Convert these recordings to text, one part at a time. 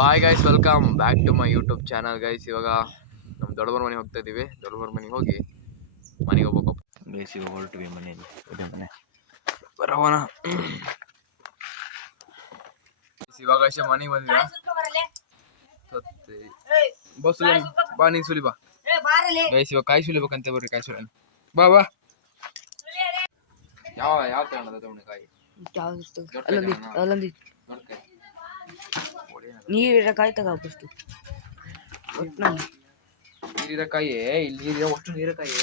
Hi guys, welcome back to my YouTube channel guys. ಇವಾಗ ನಮ್ಮ ದೊಡ್ಡವರ ಮನೆಗೆ ಹೋಗ್ತಾ ಇದ್ದೀವಿ. ದೊಡ್ಡವರ ಮನೆಗೆ ಹೋಗಿ ಮನೆಗೆ ಹೋಗ್ಬೇಕು ಗೈಸ್. ಇವಾಗ ಹೊರಟ್ವಿ ಮನೆಗೆ. ಅದೇ ಮನೆ ಬರೋಣ. ಇವಾಗ ಅಷ್ಟೇ ಮನೆಗೆ ಬಂದಿಲ್ಲ. ಬಸ್ ಬಾ, ನೀನು ಸುಲಿ ಬಾ ಗೈಸ್. ಇವಾಗ ಕಾಯಿ ಸುಲಿಬೇಕಂತೆ. ಬರ್ರಿ ಕಾಯಿ ಸುಲಿ. ಬಾ ಬಾ. ಯಾವ ತಗೊಂಡ ಕಾಯಿ? ನೀರಿರಕಾಯಿ ತಗೋಷ್ಟು ನೀರಿರಕಾಯಿ. ಇಲ್ಲಿ ಒಟ್ಟು ನೀರಕಾಯಿ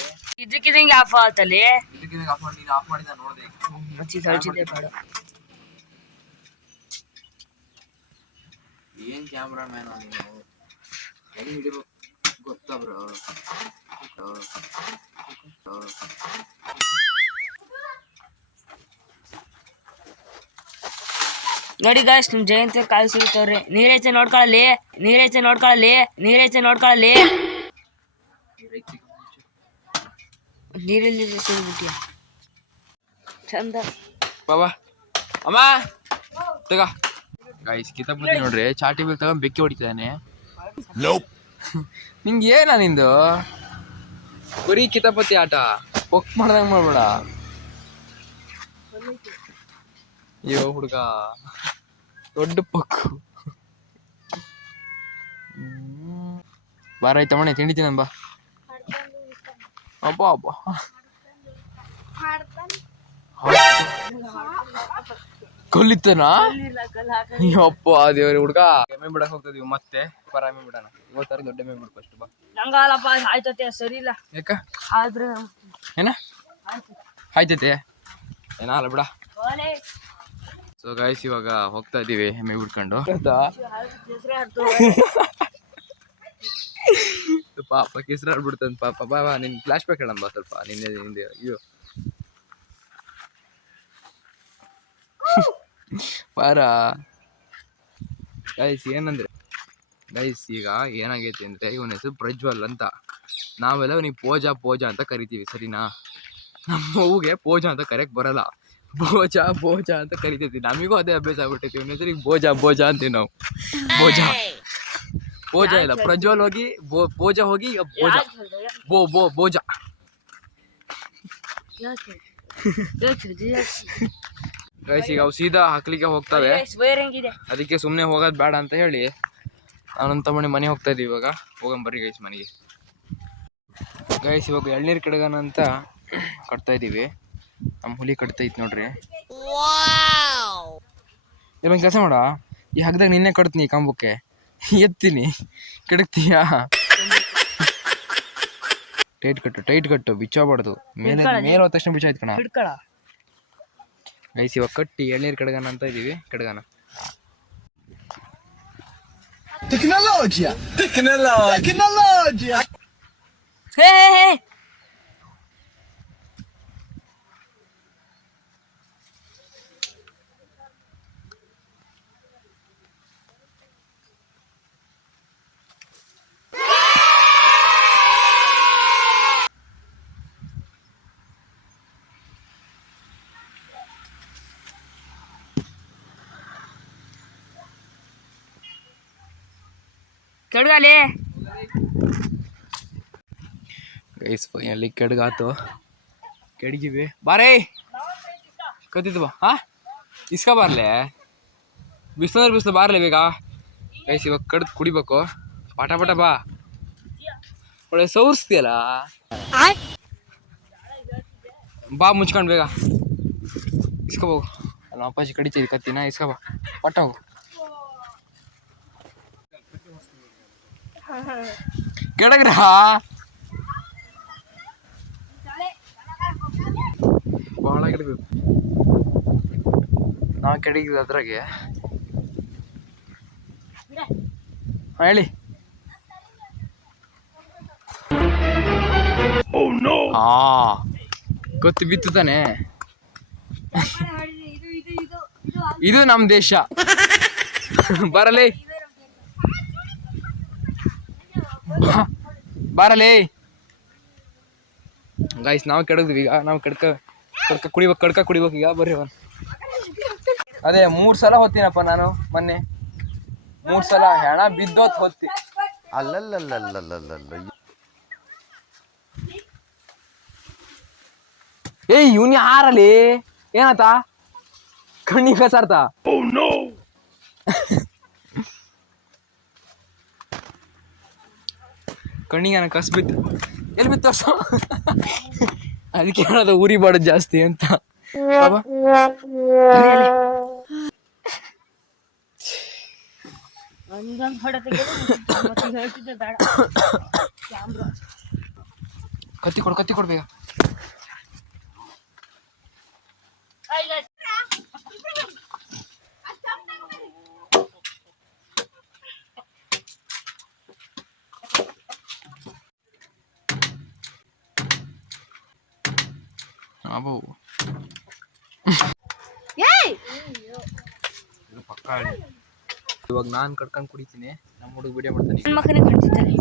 ಇದಕ್ಕಿದಂಗೆ ಆಫ್ ಆತಲ್ಲಿ. ಇದಕ್ಕಿದಂಗೆ ಆಫ್ ಮಾಡಿ, ನೀನು ಆಫ್ ಮಾಡಿದ ನೋಡಿದೆ. ಮಚ್ಚಿ ತಳಿಸಿದೆ ಬೇಡ. ಏನ್ ಕ್ಯಾಮ್ರಾ ಮ್ಯಾನ್ ನೀನು? ಹೆಂಗ್ ಹಿಡಿಬೇಕು ಗೊತ್ತಾ ಬ್ರೋ? ನೋಡಿ ಗಾಯ್ಸ್, ನಿಮ್ ಜಯಂತಿ ಕಾಯಿ ಸುರಿತವ್ರೆ. ನೀರೈತೆ ನೋಡ್ಕೊಳ್ಳಲಿ, ನೀರೈತೆ ನೋಡ್ಕೊಳ್ಳಲಿ, ನೀರೈತೆ ನೋಡ್ಕೊಳ್ಳಲಿ. ನೀರಲ್ಲಿ ಸುರಿಬಿಟ್ಟಿಯ ಚಂದ. ಬಾಬಾ ಅಮ್ಮ ತಗ ಗಾಯ್ಸ್. ಕಿತಾಪತಿ ನೋಡ್ರಿ, ಚಾಟಿ ಬಿಲ್ ತಗೊಂಡ್ ಬೆಕ್ಕಿ ಹೊಡಿತಾನೆ. ನಿಂಗೆ ಏನ ನಿಂದು ಬರೀ ಕಿತಾಪತಿ ಆಟ? ಪೊಕ್ ಮಾಡ್ದಂಗ ಮಾಡ್ಬೇಡ. ಅಯ್ಯೋ ಹುಡುಗ, ದೊಡ್ಡ ಪಕ್ಕು. ಬಾರ ಆಯ್ತಾ ಮನೆ ತಿಂಡಿತೀನಿ ಬಾ. ಅಬ್ಬಾ ಅಬ್ಬಾ, ಕೊಲ್ಲಿತ್ತನ? ಅಪ್ಪ ದೇವ್ರಿ ಹುಡುಗ. ಎಮ್ಮೆ ಬಿಡಕ್ ಹೋಗ್ತದೀವಿ ಮತ್ತೆ. ಬರ ಎಮ್ಮೆ ಬಿಡೋಣ. ಇವತ್ತಾರ ದೊಡ್ಡ ಎಮ್ಮೆ ಬಿಡು ಫಸ್ಟ್. ಬಾ. ನಂಗಲ್ಲಪ್ಪ, ಆಯ್ತತೆ ಸರಿ ಇಲ್ಲ. ಯಾಕ? ಆದ್ರೆ ಏನ ಆಯ್ತೈತೆ? ಏನಲ್ಲ ಬಿಡ. ಸೊ ಗಾಯ್ಸ್, ಇವಾಗ ಹೋಗ್ತಾ ಇದೀವಿ ಎಮ್ಮೆ ಬಿಡ್ಕೊಂಡು. ಪಾಪ ಕೆಸರು ಆಡ್ಬಿಡ್ತಂತ ಪಾಪ. ಬಾ ನಿನ್ ಫ್ಲಾಶ್ ಬ್ಯಾಕ್ ಹೇಳಂಬ ಸ್ವಲ್ಪ. ನಿನ್ನೆ ಅಯ್ಯೋ ಬಾರ ಗೈಸ್. ಏನಂದ್ರೆ ಗೈಸ್, ಈಗ ಏನಾಗೈತಿ ಅಂದ್ರೆ, ಇವನ ಹೆಸರು ಪ್ರಜ್ವಲ್ ಅಂತ. ನಾವೆಲ್ಲ ನೀವು ಪೋಜಾ ಅಂತ ಕರಿತೀವಿ, ಸರಿನಾ? ನಮ್ಮ ಹೂಗೆ ಪೋಜಾ ಅಂತ ಕರೆಯಕ್ ಬರಲ್ಲ. ಬೋಜಾ ಅಂತ ಕರಿತೈತಿ. ನಮಿಗೂ ಅದೇ ಅಭ್ಯಾಸ ಆಗ್ಬಿಟ್ಟೈತಿ. ಇವನ ಹೆಸರು ಈಗ ಬೋಜಾ ಅಂತೀವಿ ನಾವು. ಬೋಜಾ ಇಲ್ಲ, ಪ್ರಜ್ವಲ್ ಹೋಗಿ ಬೋಜಾ ಹೋಗಿ ಬೋಜಾ ಬೋಜಾ. ಗೈಸ್, ಈಗ ಅವು ಸೀದಾ ಹಾಕ್ಲಿಕ್ಕೆ ಹೋಗ್ತವೆ. ಅದಕ್ಕೆ ಸುಮ್ಮನೆ ಹೋಗೋದು ಬೇಡ ಅಂತ ಹೇಳಿ ನಾನೊಂದು ತಮ್ಮನೆ ಮನೆ ಹೋಗ್ತಾ ಇದೀವಿ. ಇವಾಗ ಹೋಗಂ ಬರ್ರಿ ಗೈಸ್ ಮನೆಗೆ. ಗೈಸ್, ಇವಾಗ ಎಳ್ನೀರು ಕಡ್ಗೋಣ ಅಂತ ಕಟ್ತಾ ಇದೀವಿ. ನಮ್ಮ ಹುಲಿ ಕಟ್ತೈತಿ ನೋಡ್ರಿ. ಇಲ್ಲೊಂದು ಕೆಲಸ ಮಾಡ, ಈ ಹಗ್ದಾಗ ನಿನ್ನೆ ಕಟ್ತೀನಿ ಕಂಬಕ್ಕೆ. ಎತ್ತೀನಿ, ಕೆಡಕ್ತೀಯಾ? ಟೈಟ್ ಕಟ್ಟು, ಬಿಚ್ಚೋಗ್ಬಾರ್ದು. ಮೇಲೆ ಹೋದ ತಕ್ಷಣ ಬಿಚ್ಚ ಆಯ್ತು ಕಣ. ಗೈಸ್, ಇವಾಗ ಕಟ್ಟಿ ಎಳ್ನೀರು ಕಡ್ಗೋಣ ಅಂತ ಇದೀವಿ. ಕಡ್ಗೋಣ. Tecnologia! ಹೇ ಕೆಡಗಾಲಿ. ಗೈಸ್, ಫೈನಲಿ ಕೆಡಗಾತು. ಕೆಡಗಿವಿ. ಬಾರೇ ಕತ್ತಿದ್ದು ಬಾ. ಹಾ ಇಸ್ಕ ಬಾರ್ಲೆ. ಬಿಸಿಲು ಬಾರ್ಲೆ ಬೇಗ. ಗೈಸ್, ಇವಾಗ ಕಡ್ದು ಕುಡಿಬೇಕು. ಪಟ ಬಾ. ಒಳ್ಳೆ ಸೌರ್ಸ್ತಿಯಲ್ಲ. ಬಾ ಮುಚ್ಕೊಂಡು ಬೇಗ ಇಸ್ಕೋಬೋಗು. ಅಲ್ಲ ಅಪ್ಪಾಜಿ ಕಡಿತೀವಿ ಕತ್ತಿನ. ಇಸ್ಕೊ ಬಾ, ಪಟ್ಟ ಹೋಗು. ಕೆಡಗ್ರ ಬಹಳ ಕೆಡಗ. ನಾ ಕೆಡಗಿದ ಅದ್ರಾಗೆ. ಹೇಳಿ. ಗೊತ್ತು ಬಿತ್ತು ತಾನೆ. ಇದು ನಮ್ ದೇಶ. ಬರಲೇ ಬಾರಲೇ ಗೈಸ್. ನಾವು ಕೆಡಗಿದ್ವಿ. ಈಗ ನಾವು ಕಡ್ಕ ಕುಡಿಬೇಕು ಈಗ. ಬರ್ರಿ. ಅದೇ 3 ಸಲ ಹೋಗ್ತೀನಪ್ಪ ನಾನು. ಮೊನ್ನೆ 3 ಸಲ ಹೆಣ ಬಿದ್ದೋತ್ ಹೊತ್ತಿ. ಅಲ್ಲಲ್ಲಲ್ಲಲ್ಲಲ್ಲಲ್ಲ. ಏಯ್ ಇವ್ನಿ ಹಾರಲ್ಲಿ ಏನಾತ ಕಣ್ಣಿಗೆ ಕಸಾರ್ತ. ಕಣ್ಣಿಗೆ ಕಸ್ ಬಿತ್ತು. ಎಲ್ಲಿ ಬಿತ್ತು ಅದಕ್ಕೆ ಹೇಳೋದು ಊರಿ ಬಾಡೋದು ಜಾಸ್ತಿ ಅಂತ. ಕತ್ತಿ ಕೊಡ್ ಬೇಗ. ಅಬ್ಬೋ ಇವಾಗ ನಾನ್ ಕಡ್ಕೊಂಡ್ ಕುಡಿತೀನಿ. ನಮ್ಮ ಹುಡುಗ ವಿಡಿಯೋ ಮಾಡ್ತಾನೆ. ನನ್ನ ಮಕ್ಕನೇ ಕಡ್ತಿದ್ದಾರೆ.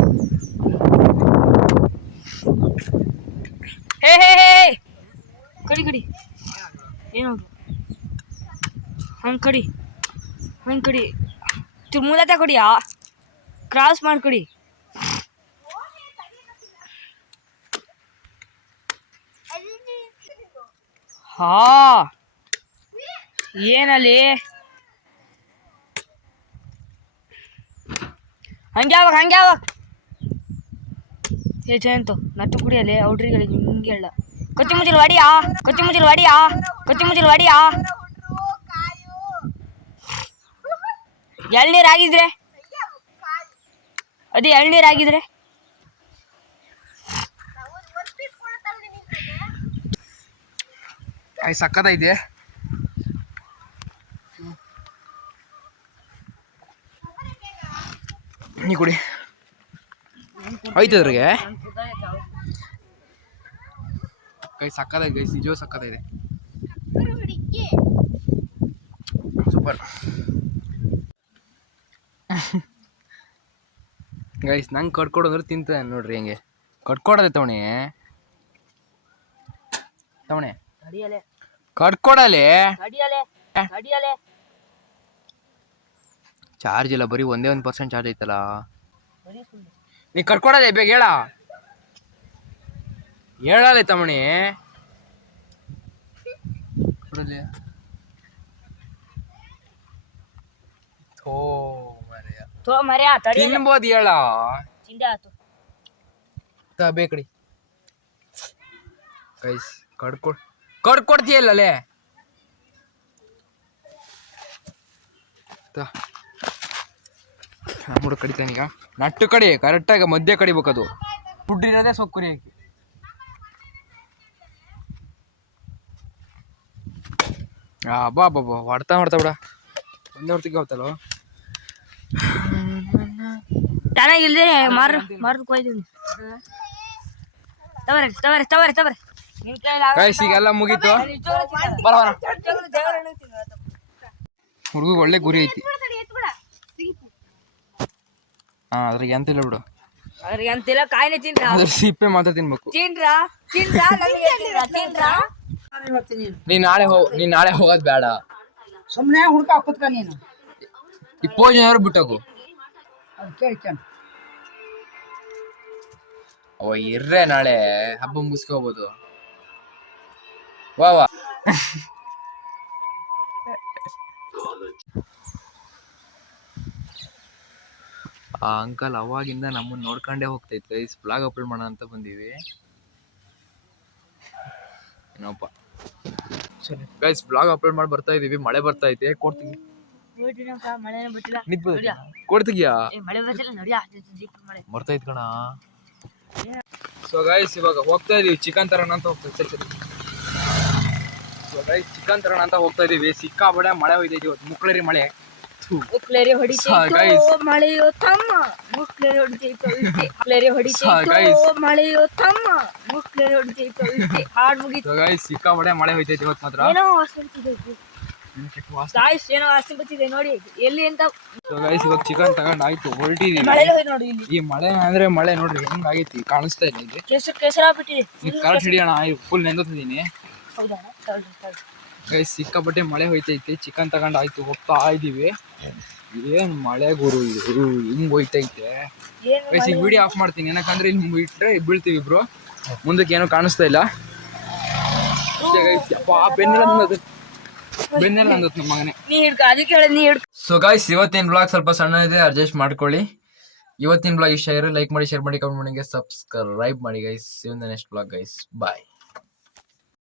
ಹೇ ಹೇ ಹೇ ಕಡಿ ಏನದು ಹಂಗೆ ಕಡಿ ಮೂಲತ ಕೊಡಿಯಾ ಕ್ರಾಸ್ ಮಾಡ್ಕೊಡಿ. ಹಾ ಏನಲ್ಲಿ ಹಂಗೆ ಯಾವಾಗ ಏ ಜಯಂತು ನಟ್ಟು ಕುಡಿಯಲ್ಲೇ ಔಡ್ರಿಗಳಿಗೆ ಹಿಂಗೆ ಹೇಳ. ಕೊತ್ತಿ ಮುಚ್ಚಲು ಹೊಡಿಯಾ ಎಳ್ನೀರಾಗಿದ್ರೆ ಅದೇ ಎಳ್ನೀರಾಗಿದ್ರೆ ಸಕ್ಕತ್ತೈತೆ. ನೀ ಕುಡಿ ಐತದ್ರಿಗೆ ಕೈ ಸಕ್ಕತ್ತೈತೆ ಗೈಸ್, ನಿಜವೂ ಸಕ್ಕತ್ತೈತೆ. Super guys. ನಂಗೆ ಕಟ್ಕೊಡು ಅಂದ್ರೆ ತಿಂತ ನೋಡ್ರಿ ಹೆಂಗೆ ಕಟ್ಕೊಡದೆ ತವಣೆ ಕಟ್ಕೊಡಲೆ. ಚಾರ್ಜ್ ಇಲ್ಲ, ಬರೀ 1% ಚಾರ್ಜ್ ಐತಲ್ಲ. ನೀ ಕಟ್ಕೊಡದೆ ಬೇಗ ಹೇಳಲೆ ತಮಣಿ. ತಿನ್ಬೋದು ಹೇಳ ಬೇಕಡಿ ಗೈಸ್. ಕಡ್ಕೊಡ್ತೀಯಲ್ಲೇ ನಮ್ಮ ಕಡಿತಾನೀಗ. ನಟ್ಟು ಕಡಿ ಕರೆಕ್ಟಾಗಿ ಮಧ್ಯ ಕಡಿಬೇಕದು. ಫುಡ್ಡಿನದೇ ಸೊಕ್ಕುರಿ ಹಾಕಿ. ಬಾ ಹೊಡ್ತಾ ಬಿಡ. ಒಂದೇ ಹೊರ್ತಿಗೆ ಹೋಗ್ತಲ್ಲ ಚೆನ್ನಾಗಿಲ್ದೆ ಮಾರ್ದು ಕೊಯ್ದೀನಿ. ತವರೆ ಗೈಸ್ ಈಗೆಲ್ಲ ಮುಗೀತು. ಹುಡುಗ ಒಳ್ಳೆ ಗುರಿ ಐತಿ. ಅದ್ರಾಗ ಎಂತಿಲ್ಲ ಬಿಡು. ಅವ್ರಿಗೆ ಅಂತೆಲ್ಲ ಕಾಯಿಲೆ ತಿನ್ರ ಅದ್ರ ಸಿಪ್ಪೆ ಮಾತ್ರ ತಿನ್ಬೇಕು. ನೀನ್ ನಾಳೆ ಹೋಗೋದ್ ಬೇಡ. ಸುಮ್ಮನೆ ಹುಡ್ಕ ಕುತ್ಕ ನೀನು. ಈ ಪೋಜನವ್ರು ಬಿಟ್ಟೋಗು. ಅವ ಇರ್ರೆ ನಾಳೆ ಹಬ್ಬ ಮುಗಿಸ್ಕೋಬಹುದು. ವಾ ಆ ಅಂಕಲ್ ಅವಾಗಿಂದ ನಮ್ಮನ್ನ ನೋಡ್ಕೊಂಡೇ ಹೋಗ್ತೈತೆ ಗೈಸ್. ಬ್ಲಾಗ್ ಅಪ್ಲೋಡ್ ಮಾಡೋಣ ಅಂತ ಬಂದೀವಿ. ಏನಪ್ಪ ಸರಿ ಗೈಸ್, ಬ್ಲಾಗ್ ಅಪ್ಲೋಡ್ ಮಾಡಿ ಬರ್ತಾ ಇದೀವಿ. ಮಳೆ ಬರ್ತಾ ಐತೆ. ಕೊಡ್ತೀವಿ ಕೊಡ್ತೀಯಾ ಬರ್ತೈತ್ ಕಣ. ಸೊ ಗೈಸ್ ಇವಾಗ ಹೋಗ್ತಾ ಇದೀವಿ ಚಿಕನ್ ತರೋಣ ಅಂತ ಹೋಗ್ತಾ ಇದೀವಿ. ಸಿಕ್ಕಾಬಡೆ ಮಳೆ ಹೋಯ್ತೈತಿ ಇವತ್ತು. ಮುಕ್ಳರಿ ಮಳೆ. ಸಿಕ್ಕಾಬಡೆ ಮಳೆ ಹೋಯ್ತೈತಿ ಇವತ್ತು ಮಾತ್ರ. ನೋಡಿ ಎಲ್ಲಿ ಅಂತ ಇವಾಗ ಚಿಕನ್ ತಗೊಂಡ್ ಆಯ್ತು ಹೊರಟಿದೀವಿ. ಈ ಮಳೆ ಅಂದ್ರೆ ಮಳೆ ನೋಡ್ರಿ ಹೆಂಗ್ ಆಗೈತಿ ಕಾಣಿಸ್ತಾ ಇಲ್ಲ. ಇಲ್ಲಿ ಕರೆಕ್ಟ್ ಹಿಡಿಯೋಣ. ಫುಲ್ ನೆಂದಿದ್ದೀನಿ ಗೈಸ್. ಸಿಕ್ಕಾಪಟ್ಟೆ ಮಳೆ ಹೋಯ್ತೈತಿ. ಚಿಕನ್ ತಗೊಂಡ್ ಆಯ್ತು ಹೋಗ್ತಾ ಇದೀವಿ. ಏನ್ ಮಳೆ ಗುರು ಇದು ಹಿಂಗ್ ಹೋಯ್ತೈತೆ ಗೈಸ್ ಈಗ ವಿಡಿಯೋ ಆಫ್ ಮಾಡ್ತೀನಿ ಏನಕ್ಕಂದ್ರೆ ಇಲ್ಲಿ ಬಿಟ್ರೆ ಬೀಳ್ತೀವಿ ಇಬ್ರು ಮುಂದಕ್ಕೆ ಏನೂ ಕಾಣಿಸ್ತಾ ಇಲ್ಲ ಬೆನ್ನೆಲ್ಲ ಅಂದತ್ ನಮ್ಮ ಮಗನೇ ನೀ ಹಿಡ್ಕ ಅದಕ್ಕೆ ಹೇಳ ನೀ ಹಿಡ್ಕ. ಸೊ ಗಾಯ್ಸ್ ಇವತ್ತಿನ ಬ್ಲಾಗ್ ಸ್ವಲ್ಪ ಸಣ್ಣ ಇದೆ, ಅಡ್ಜಸ್ಟ್ ಮಾಡ್ಕೊಳ್ಳಿ. ಇವತ್ತಿನ ಬ್ಲಾಗ್ ಇಷ್ಟ ಇರೋ ಲೈಕ್ ಮಾಡಿ, ಶೇರ್ ಮಾಡಿ, ಕಮೆಂಟ್ ಮಾಡಿ, ಸಬ್ಸ್ಕ್ರೈಬ್ ಮಾಡಿ ಗೈಸ್. ನೆಕ್ಸ್ಟ್ ಬ್ಲಾಗ್ ಗೈಸ್, ಬಾಯ್.